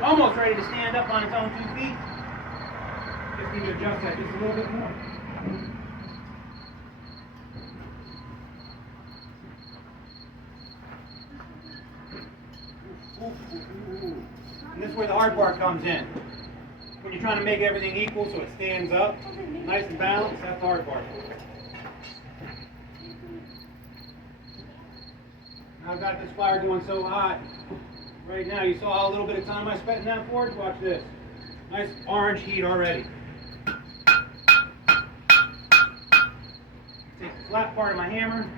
Almost ready to stand up on its own 2 feet. Just need to adjust that just a little bit more. And this is where the hard part comes in. When you're trying to make everything equal so it stands up, nice and balanced, that's the hard part. I've got this fire going so hot right now. You saw a little bit of time I spent in that forge. Watch this. Nice orange heat already. Take the flat part of my hammer,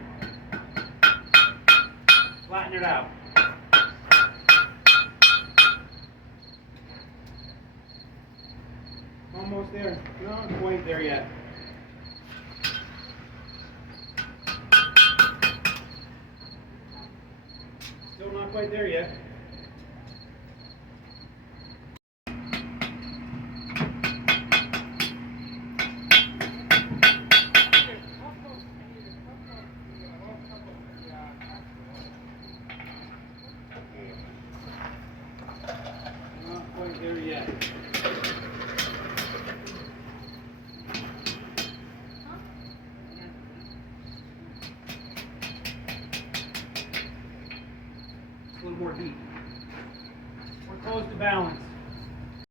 flatten it out. Almost there. Not quite there yet. Still not quite there yet. Not quite there yet. A little more heat. We're close to balance.